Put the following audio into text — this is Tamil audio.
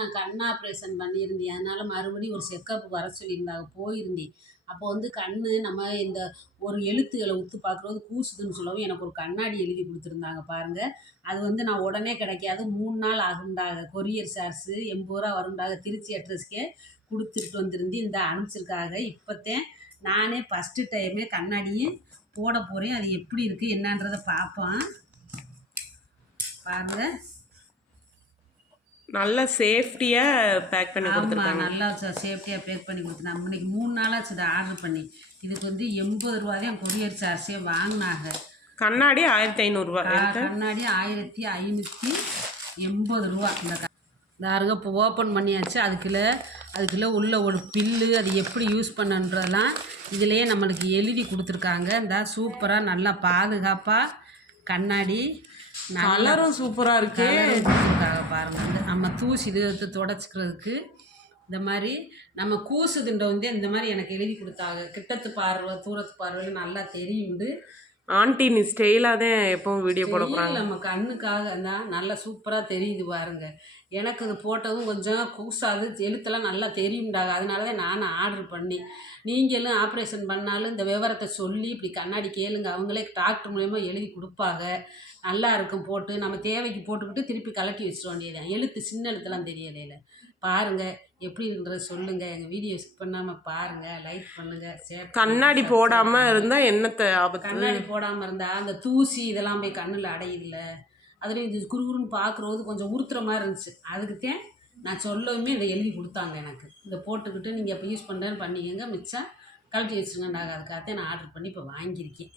நான் கண் ஆப்ரேஷன் பண்ணியிருந்தேன். அதனால மறுபடியும் ஒரு செக்கப்புக்கு வர சொல்லியிருந்தாங்க. போயிருந்தேன். அப்போ வந்து கண்ணு நம்ம இந்த ஒரு எழுத்துக்கள உத்து பார்க்கும்போது கூசுதுன்னு சொல்லவும், எனக்கு ஒரு கண்ணாடி எழுதி குடுத்துருந்தாங்க பாருங்க. அது வந்து நான் உடனே கிடைக்காது. 3 நாள் ஆகும்டாக. கொரியர் சார்ஜு ரூ. 80 வரும்டாக. திருச்சி அட்ரஸ்க்கே குடுத்துட்டு வந்திருந்தேன். இந்தா அனுப்பிச்சிருக்காக. இப்போத்தேன் நானே ஃபஸ்ட்டு டைமே கண்ணாடியும் போட போறேன். அது எப்படி இருக்கு என்னன்றத பார்ப்போம். பாருங்க. நல்லா சேஃப்டியா பேக் பண்ணி கொடுத்துருக்காங்க. நல்லா சேஃப்டியாக பேக் பண்ணி கொடுத்துருந்தாங்க. இன்னைக்கு 3 நாளாச்சு இதை ஆர்டர் பண்ணி. இதுக்கு வந்து ரூ. 80 தான் கொரியர் சார்ஜே வாங்கினாங்க. கண்ணாடி 1500 கண்ணாடி 1580 இந்த தாருங்க. இப்போ ஓப்பன் பண்ணியாச்சு. அதுக்குள்ள உள்ள ஒரு பில்லு அது எப்படி யூஸ் பண்ணன்றதெல்லாம் இதுலேயே நம்மளுக்கு எழுதி கொடுத்துருக்காங்க. இந்த சூப்பராக நல்லா பாதுகாப்பாக கண்ணாடி கலரும் சூப்பராக இருக்கு. பாருங்க. வந்து நம்ம தூசி இது தொடச்சிக்கிறதுக்கு இந்த மாதிரி நம்ம கூசுதுண்ட வந்து இந்த மாதிரி எனக்கு எழுதி கொடுத்தாங்க. கிட்டத்து பார்வை தூரத்து பார்வையில் நல்லா தெரியுண்டு. ஆண்டி நீ ஸ்டைலாக தான் எப்பவும் வீடியோ போட போகிறாங்க. நம்ம கண்ணுக்காக தான் நல்லா சூப்பராக தெரியுது பாருங்க. எனக்கு அது போட்டதும் கொஞ்சம் கூசாது, எழுத்தெல்லாம் நல்லா தெரியும்டாங்க. அதனால தான் நானும் ஆர்டர் பண்ணி. நீங்களும் ஆப்ரேஷன் பண்ணாலும் இந்த விவரத்தை சொல்லி இப்படி கண்ணாடி கேளுங்க. அவங்களே டாக்டர் மூலயமா எழுதி கொடுப்பாங்க. நல்லா இருக்கும் போட்டு நம்ம தேவைக்கு போட்டுக்கிட்டு திருப்பி கலட்டி வச்சிட வேண்டியதான். எழுத்து சின்ன எழுத்துலாம் தெரியலையில. பாருங்கள் எப்படி இருக்குன்றத சொல்லுங்கள். எங்கள் வீடியோ ஸ்கிப் பண்ணாமல் பாருங்கள். லைக் பண்ணுங்கள், ஷேர். கண்ணாடி போடாமல் இருந்தால் என்னத்தை ஆபத்து? கண்ணாடி போடாமல் இருந்தால் அந்த தூசி இதெல்லாம் போய் கண்ணில் அடையுதுல்ல. அதுலேயும் இது குறுகுறுன்னு பார்க்குறது கொஞ்சம் உறுத்துற மாதிரி இருந்துச்சு. அதுக்குத்தான் நான் சொல்லவுமே இதை எழுதி கொடுத்தாங்க எனக்கு. இதை போட்டுக்கிட்டு நீங்கள் இப்போ யூஸ் பண்ணுறேன்னு பண்ணிக்கங்க, மிச்சம் கழட்டி வச்சுருங்கண்டாங்க. அதுக்காகத்தான் நான் ஆர்டர் பண்ணி இப்போ வாங்கியிருக்கேன்.